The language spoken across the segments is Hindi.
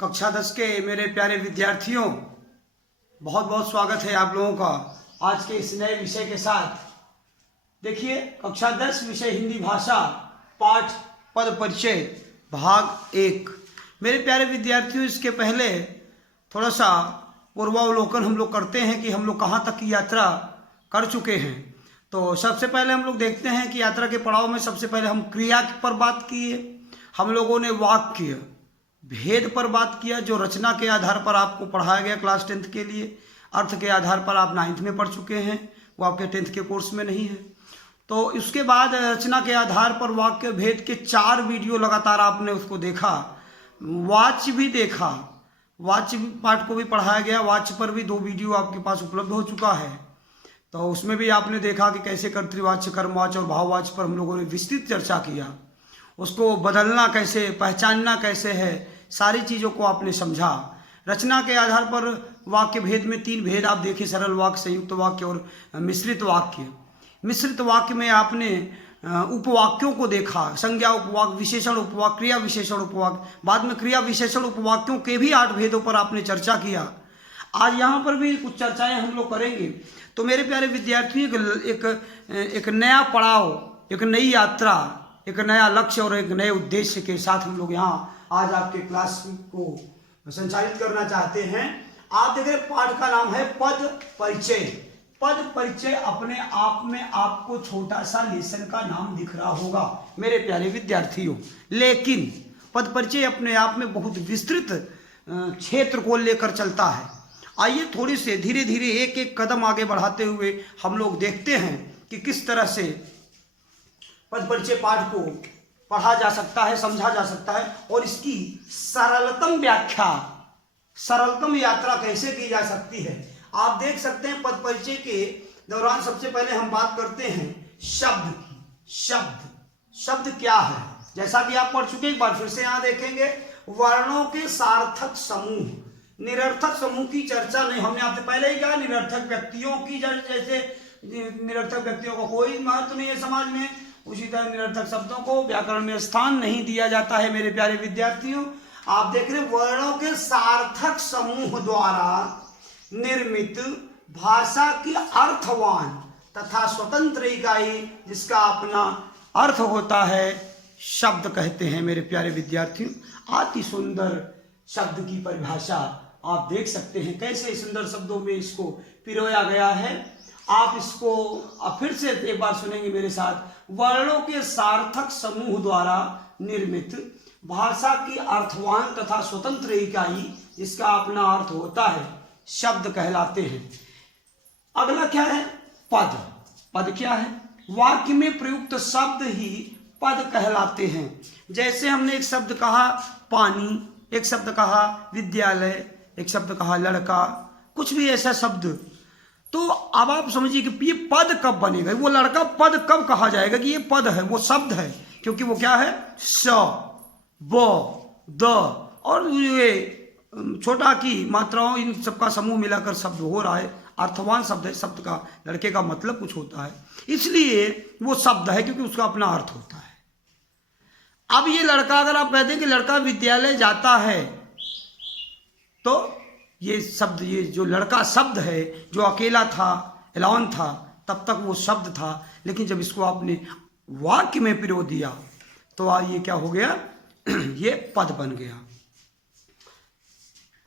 कक्षा 10 के मेरे प्यारे विद्यार्थियों, बहुत बहुत स्वागत है आप लोगों का आज के इस नए विषय के साथ। देखिए, कक्षा 10 विषय हिंदी भाषा पाठ पद परिचय भाग 1। मेरे प्यारे विद्यार्थियों, इसके पहले थोड़ा सा पूर्वावलोकन हम लोग करते हैं कि हम लोग कहाँ तक की यात्रा कर चुके हैं। तो सबसे पहले हम लोग देखते हैं कि यात्रा के पड़ाव में सबसे पहले हम क्रिया पर बात किए, हम लोगों ने वाक्य भेद पर बात किया जो रचना के आधार पर आपको पढ़ाया गया क्लास 10th के लिए। अर्थ के आधार पर आप 9th में पढ़ चुके हैं, वो आपके 10th के कोर्स में नहीं है। तो उसके बाद रचना के आधार पर वाक्य भेद के 4 वीडियो लगातार आपने उसको देखा, वाच्य भी देखा, वाच्य पाठ को भी पढ़ाया गया। वाच्य पर भी 2 वीडियो आपके पास उपलब्ध हो चुका है। तो उसमें भी आपने देखा कि कैसे कर्तृवाच्य, कर्मवाच्य और भाववाच्य पर हम लोगों ने विस्तृत चर्चा किया। उसको बदलना कैसे, पहचानना कैसे है, सारी चीज़ों को आपने समझा। रचना के आधार पर वाक्य भेद में 3 भेद आप देखें, सरल वाक्य, संयुक्त वाक्य और मिश्रित वाक्य। मिश्रित वाक्य में आपने उपवाक्यों को देखा, संज्ञा उपवाक्य, विशेषण उपवाक्य, क्रिया विशेषण उपवाक्य, बाद में क्रिया विशेषण उपवाक्यों के भी 8 भेदों पर आपने चर्चा किया। आज यहाँ पर भी कुछ चर्चाएं हम लोग करेंगे। तो मेरे प्यारे विद्यार्थियों, एक नया पड़ाव, एक नई यात्रा, एक नया लक्ष्य और एक नए उद्देश्य के साथ हम लोग यहाँ आज आपके क्लास को संचालित करना चाहते हैं। आप देख रहे पाठ का नाम है पद परिचय। पद परिचय अपने आप में आपको छोटा सा लेसन का नाम दिख रहा होगा मेरे प्यारे विद्यार्थियों, लेकिन पद परिचय अपने आप में बहुत विस्तृत क्षेत्र को लेकर चलता है। आइए थोड़ी से धीरे धीरे एक एक कदम आगे बढ़ाते हुए हम लोग देखते हैं कि किस तरह से पद परिचय पाठ को पढ़ा जा सकता है, समझा जा सकता है और इसकी सरलतम व्याख्या, सरलतम यात्रा कैसे की जा सकती है। आप देख सकते हैं पद परिचय के दौरान सबसे पहले हम बात करते हैं शब्द की। शब्द क्या है, जैसा कि आप पढ़ चुके, एक बार फिर से यहां देखेंगे। वर्णों के सार्थक समूह, निरर्थक समूह की चर्चा नहीं। हमने आपसे पहले ही कहा, निरर्थक व्यक्तियों की जैसे निरर्थक व्यक्तियों को कोई महत्व नहीं है समाज में, उसी तरह निरर्थक शब्दों को व्याकरण में स्थान नहीं दिया जाता है। मेरे प्यारे विद्यार्थियों, आप देख रहे वर्णों के सार्थक समूह द्वारा निर्मित भाषा की अर्थवान तथा स्वतंत्र इकाई जिसका अपना अर्थ होता है, शब्द कहते हैं। मेरे प्यारे विद्यार्थियों, अति सुंदर शब्द की परिभाषा आप देख सकते हैं, कैसे सुंदर शब्दों में इसको पिरोया गया है। आप इसको फिर से एक बार सुनेंगे मेरे साथ। वर्णों के सार्थक समूह द्वारा निर्मित भाषा की अर्थवान तथा स्वतंत्र इकाई जिसका अपना अर्थ होता है, शब्द कहलाते हैं। अगला क्या है, पद। पद क्या है, वाक्य में प्रयुक्त शब्द ही पद कहलाते हैं। जैसे हमने एक शब्द कहा पानी, एक शब्द कहा विद्यालय, एक शब्द कहा लड़का, कुछ भी ऐसा शब्द, तो अब आप समझिए कि ये पद कब बनेगा, वो लड़का पद कब कहा जाएगा कि ये पद है, वो शब्द है, क्योंकि वो क्या है, स, ब, द और ये छोटा की मात्राओं, इन सबका समूह मिलाकर शब्द हो रहा है। अर्थवान शब्द है, शब्द का, लड़के का मतलब कुछ होता है, इसलिए वो शब्द है क्योंकि उसका अपना अर्थ होता है। अब ये लड़का, अगर आप कहते हैं कि लड़का विद्यालय जाता है, तो ये शब्द, ये जो लड़का शब्द है, जो अकेला था, एलान था, तब तक वो शब्द था, लेकिन जब इसको आपने वाक्य में पिरो दिया तो ये क्या हो गया, ये पद बन गया।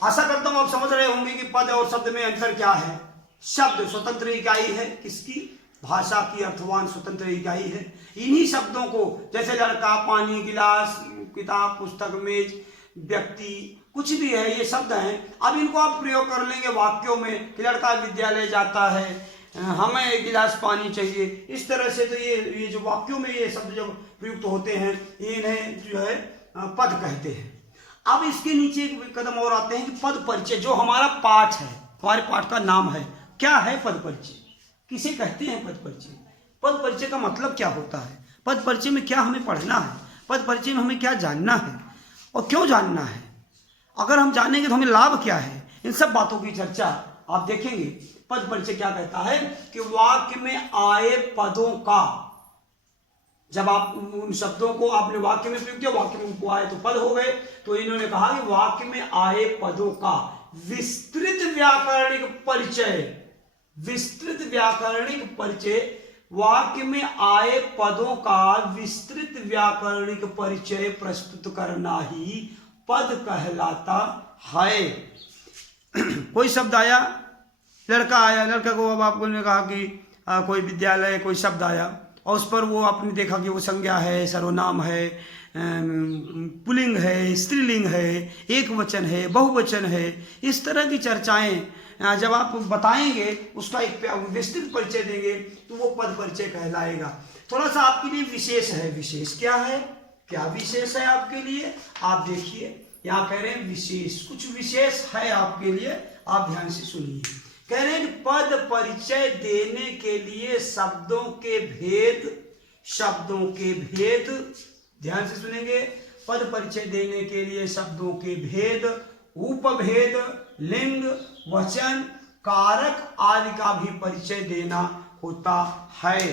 आशा करता हूं आप समझ रहे होंगे कि पद और शब्द में अंतर क्या है। शब्द स्वतंत्र इकाई है, किसकी, भाषा की अर्थवान स्वतंत्र इकाई है। इन्हीं शब्दों को, जैसे लड़का, पानी, गिलास, किताब, पुस्तक, मेज, व्यक्ति, कुछ भी है, ये शब्द हैं। अब इनको आप प्रयोग कर लेंगे वाक्यों में कि लड़का विद्यालय जाता है, हमें 1 गिलास पानी चाहिए, इस तरह से। तो ये जो वाक्यों में ये शब्द जब प्रयुक्त होते हैं, इन्हें जो है पद कहते हैं। अब इसके नीचे एक कदम और आते हैं कि पद परिचय, जो हमारा पाठ है, हमारे पाठ का नाम है, क्या है पद परिचय, किसे कहते हैं पद परिचय। पद परिचय का मतलब क्या होता है, पद परिचय में क्या हमें पढ़ना है, पद परिचय में हमें क्या जानना है और क्यों जानना है, अगर हम जानेंगे तो हमें लाभ क्या है, इन सब बातों की चर्चा आप देखेंगे। पद परिचय क्या कहता है कि वाक्य में आए पदों का जब आप उन शब्दों को आपने वाक्य में प्रयोग किया, वाक्य में वो आए तो पद हो गए। तो इन्होंने कहा कि वाक्य में आए पदों का विस्तृत व्याकरणिक परिचय, विस्तृत व्याकरणिक परिचय, वाक्य में आए पदों का विस्तृत व्याकरणिक परिचय प्रस्तुत करना ही पद कहलाता है। कोई शब्द आया, लड़का आया, लड़का को अब आपको ने कहा कि कोई विद्यालय, कोई शब्द आया और उस पर वो आपने देखा कि वो संज्ञा है, सर्वनाम है, पुल्लिंग है, स्त्रीलिंग है, एक वचन है, बहुवचन है। इस तरह की चर्चाएं जब आप बताएंगे, उसका एक विस्तृत परिचय देंगे तो वो पद परिचय कहलाएगा। थोड़ा सा आपके लिए विशेष है। विशेष क्या है, क्या विशेष है आपके लिए, आप देखिए यहाँ कह रहे हैं विशेष, कुछ विशेष है आपके लिए, आप ध्यान से सुनिए। कह रहे हैं पद परिचय देने के लिए शब्दों के भेद, शब्दों के भेद, ध्यान से सुनेंगे, पद परिचय देने के लिए शब्दों के भेद, उपभेद, लिंग, वचन, कारक आदि का भी परिचय देना होता है।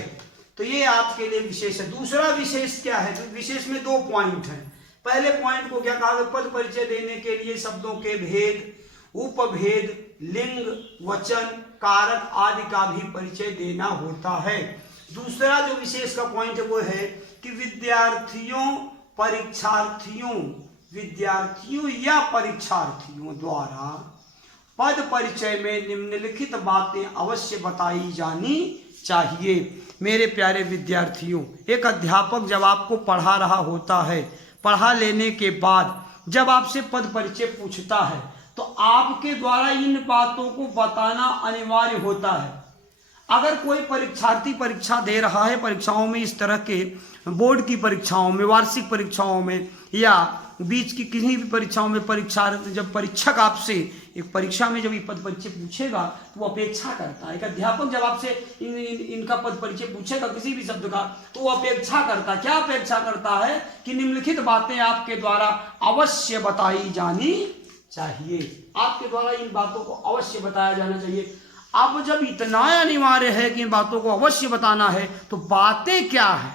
तो ये आपके लिए विशेष है। दूसरा विशेष क्या है, तो विशेष में दो पॉइंट हैं। पहले पॉइंट को क्या कहा, पद परिचय देने के लिए शब्दों के भेद, उपभेद, लिंग, वचन, कारक आदि का भी परिचय देना होता है। दूसरा जो विशेष का पॉइंट है वो है कि विद्यार्थियों, परीक्षार्थियों, विद्यार्थियों या परीक्षार्थियों द्वारा पद परिचय में निम्नलिखित बातें अवश्य बताई जानी चाहिए। मेरे प्यारे विद्यार्थियों, एक अध्यापक जब आपको पढ़ा रहा होता है, पढ़ा लेने के बाद जब आपसे पद परिचय पूछता है तो आपके द्वारा इन बातों को बताना अनिवार्य होता है। अगर कोई परीक्षार्थी परीक्षा दे रहा है, परीक्षाओं में, इस तरह के बोर्ड की परीक्षाओं में, वार्षिक परीक्षाओं में या बीच की किसी भी परीक्षाओं में, जब परीक्षक आपसे एक परीक्षा में जब ये पद परिचय पूछेगा तो वो अपेक्षा करता है। एक अध्यापक जब आपसे इनका पद परिचय पूछेगा किसी भी शब्द का, तो वो अपेक्षा करता है, क्या अपेक्षा करता है कि निम्नलिखित बातें आपके द्वारा अवश्य बताई जानी चाहिए। आपके द्वारा इन बातों को अवश्य बताया जाना चाहिए। अब जब इतना अनिवार्य है कि इन बातों को अवश्य बताना है, तो बातें क्या है,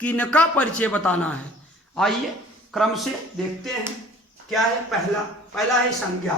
किनका परिचय बताना है, आइए क्रम से देखते हैं। क्या है, पहला है संज्ञा।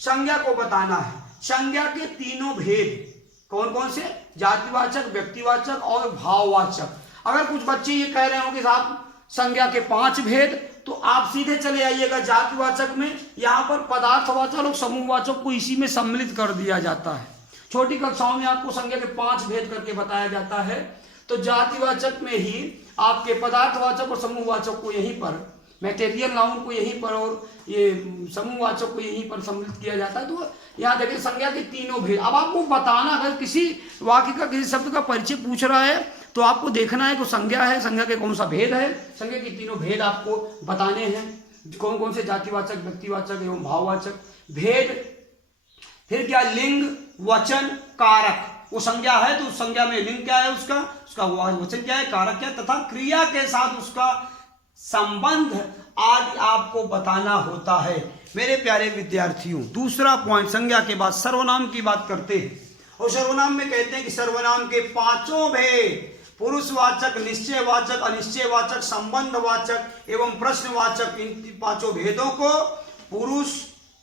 संज्ञा को बताना है। संज्ञा के तीनों भेद कौन कौन से, जातिवाचक, व्यक्तिवाचक और भाववाचक। अगर कुछ बच्चे ये कह रहे हो कि साहब संज्ञा के 5 भेद, तो आप सीधे चले आइएगा जातिवाचक में। यहाँ पर पदार्थवाचक और समूहवाचक को इसी में सम्मिलित कर दिया जाता है। छोटी कक्षाओं में आपको संज्ञा के 5 भेद करके बताया जाता है। तो जातिवाचक में ही आपके पदार्थवाचक और समूहवाचक को यहीं पर, मैटेरियल नाउन को यहीं पर और ये समूहवाचक को यहीं पर सम्मिलित किया जाता है। तो यहाँ देखिए संज्ञा के तीनों भेद। अब आपको बताना, अगर किसी वाक्य का, किसी शब्द का परिचय पूछ रहा है तो आपको देखना है कि संज्ञा है, संज्ञा के कौन सा भेद है। संज्ञा के तीनों भेद आपको बताने हैं, कौन कौन से, जातिवाचक, व्यक्तिवाचक एवं भाववाचक भेद। फिर क्या, लिंग, वचन, कारक। वो संज्ञा है तो उस संज्ञा में लिंग क्या है उसका वचन क्या है, कारक क्या है, तथा क्रिया के साथ उसका संबंध आदि आपको बताना होता है। मेरे प्यारे विद्यार्थियों, दूसरा पॉइंट, संज्ञा के बाद सर्वनाम की बात करते हैं। और सर्वनाम में कहते हैं कि सर्वनाम के 5 भेद, पुरुषवाचक, निश्चयवाचक, अनिश्चयवाचक, संबंधवाचक एवं प्रश्नवाचक, इन 5 भेदों को पुरुष,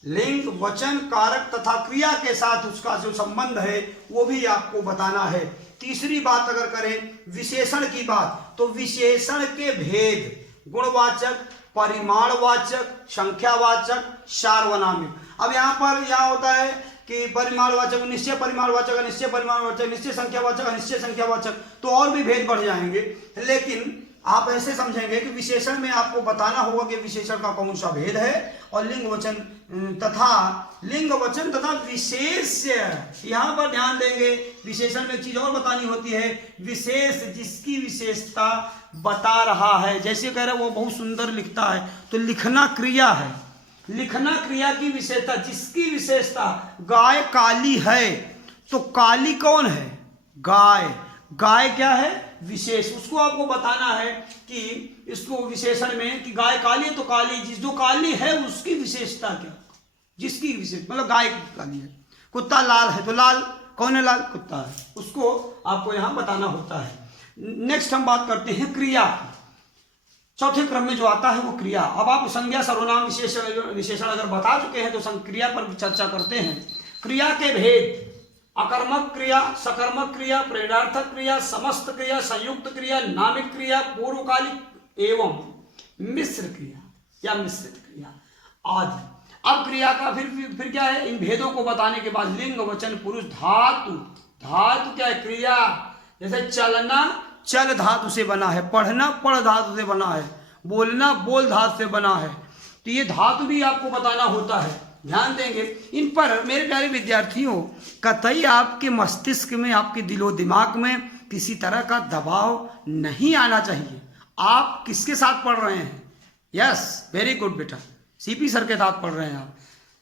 लिंग, वचन, कारक तथा क्रिया के साथ उसका जो संबंध है वो भी आपको बताना है। तीसरी बात अगर करें विशेषण की बात, तो विशेषण के भेद, गुणवाचक, परिमाणवाचक, संख्यावाचक, सार्वनामिक। अब यहाँ पर यह होता है कि परिमाणवाचक, निश्चय परिमाणवाचक, अनिश्चय परिमाणवाचक, निश्चय संख्यावाचक, अनिश्चय संख्यावाचक, तो और भी भेद बढ़ जाएंगे। लेकिन आप ऐसे समझेंगे कि विशेषण में आपको बताना होगा कि विशेषण का कौन सा भेद है, और लिंग वचन तथा विशेष्य, यहाँ पर ध्यान देंगे। विशेषण में एक चीज और बतानी होती है, विशेष जिसकी विशेषता बता रहा है। जैसे कह रहे वो बहुत सुंदर लिखता है, तो लिखना क्रिया है, लिखना क्रिया की विशेषता, जिसकी विशेषता गाय काली है, तो काली कौन है, गाय। गाय क्या है, विशेष। उसको आपको बताना है कि इसको विशेषण में कि गाय काली है तो काली, जो काली है उसकी विशेषता क्या, जिसकी विशेष, मतलब गाय काली है। कुत्ता लाल है तो लाल, कौन है लाल, कुत्ता है, उसको आपको यहाँ बताना होता है। नेक्स्ट हम बात करते हैं क्रिया की। चौथे क्रम में जो आता है वो क्रिया। अब आप संज्ञा सर्वनाम विशेषण अगर बता चुके हैं तो क्रिया पर चर्चा करते हैं। क्रिया के भेद: अकर्मक क्रिया, सकर्मक क्रिया, प्रेरणार्थक क्रिया, समस्त क्रिया, संयुक्त क्रिया, नामिक क्रिया, पूर्वकालिक एवं मिश्र क्रिया या मिश्रित क्रिया आदि। अब क्रिया का फिर क्या है? इन भेदों को बताने के बाद लिंग, वचन, पुरुष, धातु। धातु क्या है? क्रिया। जैसे चलना चल धातु से बना है, पढ़ना पढ़ धातु से बना है, बोलना बोल धातु से बना है। तो ये धातु भी आपको बताना होता है, ध्यान देंगे इन पर। मेरे प्यारे विद्यार्थियों, कतई आपके मस्तिष्क में, आपके दिलो दिमाग में किसी तरह का दबाव नहीं आना चाहिए। आप किसके साथ पढ़ रहे हैं? यस, वेरी गुड बेटा, सीपी सर के साथ पढ़ रहे हैं आप।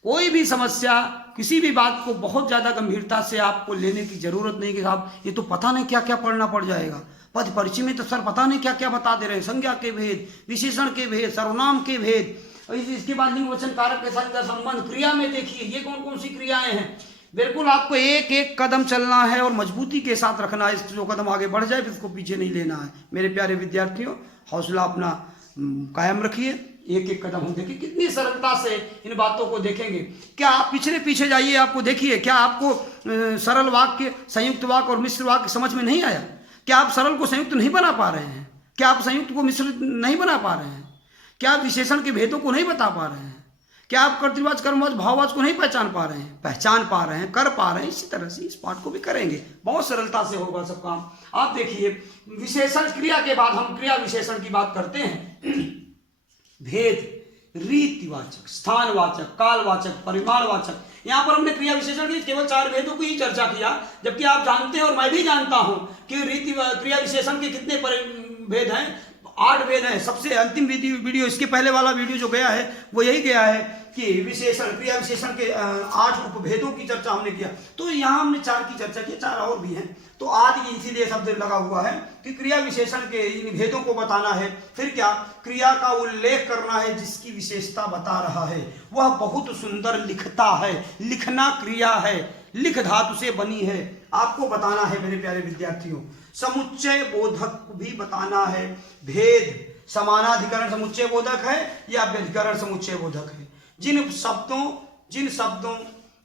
कोई भी समस्या, किसी भी बात को बहुत ज़्यादा गंभीरता से आपको लेने की जरूरत नहीं कि साहब ये तो पता नहीं क्या क्या पढ़ना पड़ जाएगा। पद परिचय में तो सर पता नहीं क्या क्या बता दे रहे हैं, संज्ञा के भेद, विशेषण के भेद, सर्वनाम के भेद, इसके बाद लिंग वचन कारक के साथ संबंध। क्रिया में देखिए ये कौन कौन सी क्रियाएं हैं। बिल्कुल आपको एक एक कदम चलना है और मजबूती के साथ रखना है। जो कदम आगे बढ़ जाए फिर उसको पीछे नहीं लेना है। मेरे प्यारे विद्यार्थियों, हौसला अपना कायम रखिए। एक एक कदम हम देखिए, कितनी सरलता से इन बातों को देखेंगे। क्या आप पिछले पीछे जाइए, आपको देखिए, क्या आपको सरल वाक्य, संयुक्त वाक्य और मिश्र वाक्य समझ में नहीं आया? क्या आप सरल को संयुक्त नहीं बना पा रहे हैं? क्या आप संयुक्त को मिश्र नहीं बना पा रहे हैं? क्या आप विशेषण के भेदों को नहीं बता पा रहे हैं? क्या आप कर्तृवाच, कर्मवाच, भाववाच को नहीं पहचान पा रहे हैं? पहचान पा रहे हैं, कर पा रहे हैं। इसी तरह से इस पाठ को भी करेंगे, बहुत सरलता से होगा सब काम। आप देखिए, विशेषण क्रिया के बाद हम क्रिया विशेषण की बात करते हैं। भेद: रीतिवाचक, स्थानवाचक, कालवाचक, परिमाणवाचक। यहाँ पर हमने क्रिया विशेषण के केवल 4 भेदों की ही चर्चा किया, जबकि आप जानते हैं और मैं भी जानता हूं कि क्रिया विशेषण के कितने भेद हैं? 8 भेद हैं। सबसे अंतिम वीडियो, इसके पहले वाला वीडियो जो गया है वो यही गया है कि विशेषण, क्रिया विशेषण के 8 उपभेदों की चर्चा हमने किया। तो यहाँ हमने 4 की चर्चा की, 4 और भी हैं। तो आदि इसीलिए शब्द लगा हुआ है कि क्रिया विशेषण के इन भेदों को बताना है। फिर क्या? क्रिया का उल्लेख करना है जिसकी विशेषता बता रहा है। वह बहुत सुंदर लिखता है, लिखना क्रिया है, लिख धातु से बनी है, आपको बताना है मेरे प्यारे विद्यार्थियों। समुच्चय बोधक भी बताना है। भेद: समानाधिकरण समुच्चय बोधक है या व्यधिकरण समुच्चय बोधक है। जिन शब्दों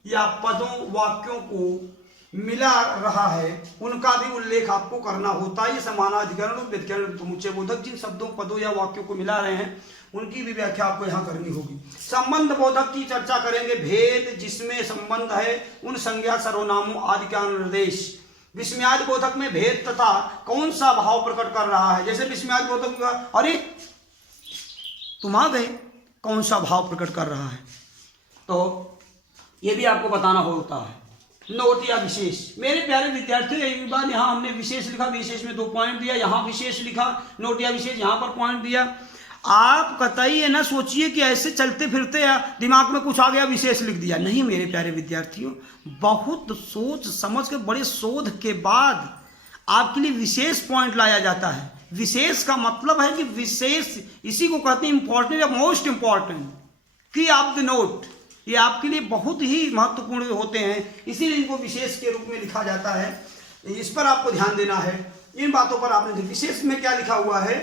या पदों, वाक्यों को मिला रहा है उनका भी उल्लेख आपको करना होता है। ये समानाधिकरण और व्यधिकरण समुच्चय बोधक, जिन शब्दों, पदों या वाक्यों को मिला रहे हैं उनकी भी व्याख्या आपको यहाँ करनी होगी। संबंध बोधक की चर्चा करेंगे। भेद: जिसमें संबंध है, उन संज्ञा, सर्वनामों आदि का निर्देश। विस्मयादि बोधक में भेद तथा कौन सा भाव प्रकट कर रहा है। जैसे विस्मयादि बोधक का अरे तुम आ गए, कौन सा भाव प्रकट कर रहा है, तो ये भी आपको बताना होता है। नोट या विशेष: मेरे प्यारे विद्यार्थियों, एक बार यहाँ हमने विशेष लिखा, विशेष में 2 पॉइंट दिया, यहाँ विशेष लिखा, नोट या विशेष यहाँ पर पॉइंट दिया। आप कतई ये ना सोचिए कि ऐसे चलते फिरते या दिमाग में कुछ आ गया विशेष लिख दिया। नहीं मेरे प्यारे विद्यार्थियों, बहुत सोच समझ के, बड़े शोध के बाद आपके लिए विशेष पॉइंट लाया जाता है। विशेष का मतलब है कि विशेष, इसी को कहते हैं इंपॉर्टेंट या मोस्ट इंपॉर्टेंट, की ऑफ द नोट। ये आपके लिए बहुत ही महत्वपूर्ण होते हैं, इसीलिए इनको विशेष के रूप में लिखा जाता है। इस पर आपको ध्यान देना है। इन बातों पर आपने, विशेष में क्या लिखा हुआ है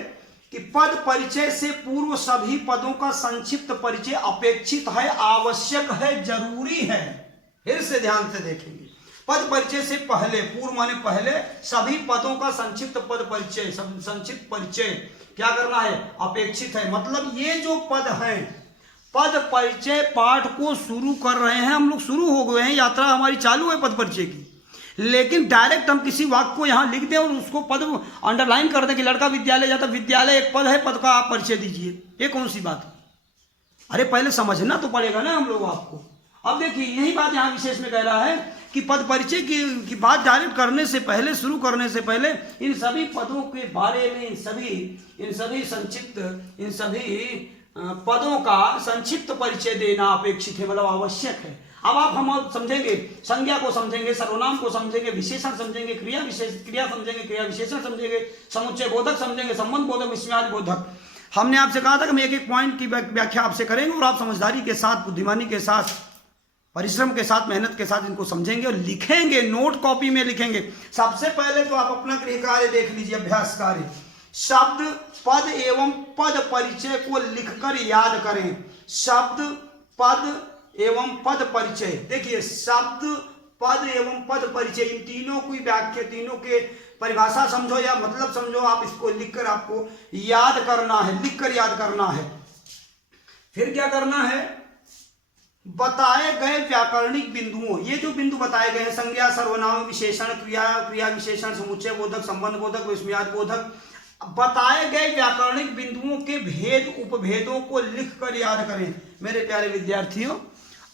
कि पद परिचय से पूर्व सभी पदों का संक्षिप्त परिचय अपेक्षित है, आवश्यक है, जरूरी है। फिर से ध्यान से देखेंगे। पद परिचय से पहले, पूर्व माने पहले, सभी पदों का संक्षिप्त पद परिचय, संक्षिप्त परिचय क्या करना है? अपेक्षित है। मतलब ये जो पद हैं, पद परिचय पाठ को शुरू कर रहे हैं हम लोग, शुरू हो गए हैं, यात्रा हमारी चालू है पद परिचय की। लेकिन डायरेक्ट हम किसी वाक्य को यहाँ लिख दें और उसको पद अंडरलाइन कर दें कि लड़का विद्यालय जाता, विद्यालय एक पद है, पद का आप परिचय दीजिए, ये कौन सी बात है? अरे पहले समझना तो पड़ेगा ना हम लोग आपको। अब देखिए यही बात यहाँ विशेष में कह रहा है कि पद परिचय की बात डायरेक्ट करने से पहले, शुरू करने से पहले इन सभी पदों के बारे में, इन सभी पदों का संक्षिप्त परिचय देना अपेक्षित है, मतलब आवश्यक है। अब हम समझेंगे, संज्ञा को समझेंगे, सर्वनाम को समझेंगे, विशेषण समझेंगे, क्रिया समझेंगे, क्रिया विशेषण समझेंगे, समुच्चय बोधक समझेंगे, संबंध बोधक, विस्मयादि बोधक। हमने आपसे कहा था कि हम एक एक पॉइंट की व्याख्या आपसे करेंगे और आप समझदारी के साथ, बुद्धिमानी के साथ परिश्रम के साथ, मेहनत के साथ इनको समझेंगे और लिखेंगे, नोट कॉपी में लिखेंगे। सबसे पहले तो आप अपना गृह कार्य देख लीजिए, अभ्यास कार्य। शब्द, पद एवं पद परिचय को लिखकर याद करें। शब्द, पद एवं पद परिचय। देखिए, शब्द, पद एवं पद परिचय, इन तीनों की व्याख्या, तीनों के परिभाषा समझो या मतलब समझो, आप इसको लिखकर आपको याद करना है, लिखकर याद करना है। फिर क्या करना है, बताए गए व्याकरणिक बिंदुओं, ये जो बिंदु बताए गए हैं, संज्ञा, सर्वनाम, विशेषण, क्रिया, क्रिया विशेषण, समुच्चय बोधक, संबंध बोधक, विस्मयाद बोधक, बताए गए व्याकरणिक बिंदुओं के भेद उपभेदों को लिखकर याद करें। मेरे प्यारे विद्यार्थियों,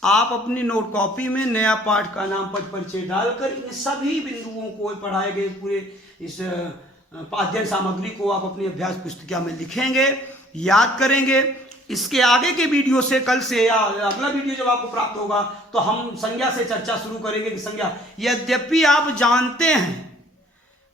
आप अपनी नोट कॉपी में नया पाठ का नाम, पद परिचय डालकर इन सभी बिंदुओं को, पढ़ाए गए पूरे इस अध्ययन सामग्री को आप अपनी अभ्यास पुस्तिका में लिखेंगे, याद करेंगे। इसके आगे के वीडियो से, कल से या अगला वीडियो जब आपको प्राप्त होगा, तो हम संज्ञा से चर्चा शुरू करेंगे कि संज्ञा, यद्यपि आप जानते हैं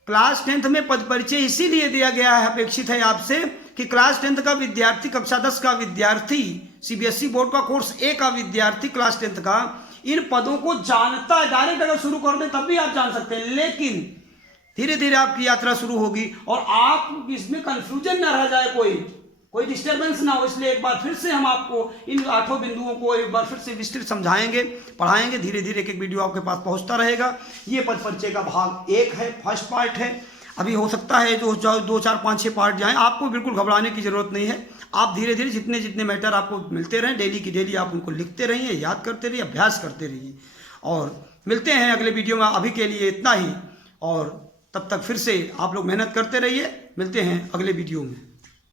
क्लास 10th में पद परिचय इसीलिए दिया गया है, अपेक्षित है आपसे कि क्लास 10th का विद्यार्थी, कक्षा 10 का विद्यार्थी, सीबीएसई बोर्ड का कोर्स ए का विद्यार्थी क्लास 10th का इन पदों को जानता है। डायरेक्ट अगर शुरू कर दे तब भी आप जान सकते हैं, लेकिन धीरे धीरे आपकी यात्रा शुरू होगी और आप इसमें कंफ्यूजन ना रह जाए, कोई डिस्टर्बेंस ना हो। इसलिए एक बार फिर से हम आपको इन 8 बिंदुओं को एक बार फिर से विस्तृत समझाएंगे, पढ़ाएंगे। धीरे धीरे एक वीडियो आपके पास पहुंचता रहेगा। ये पद परिचय का भाग 1 है, फर्स्ट पार्ट है। अभी हो सकता है जो 2, 4, 5, 6 पार्ट जाएं। आपको बिल्कुल घबराने की जरूरत नहीं है। आप धीरे धीरे जितने जितने मैटर आपको मिलते रहें, डेली की डेली आप उनको लिखते रहिए, याद करते रहिए, अभ्यास करते रहिए। और मिलते हैं अगले वीडियो में। अभी के लिए इतना ही, और तब तक फिर से आप लोग मेहनत करते रहिए। मिलते हैं अगले वीडियो में।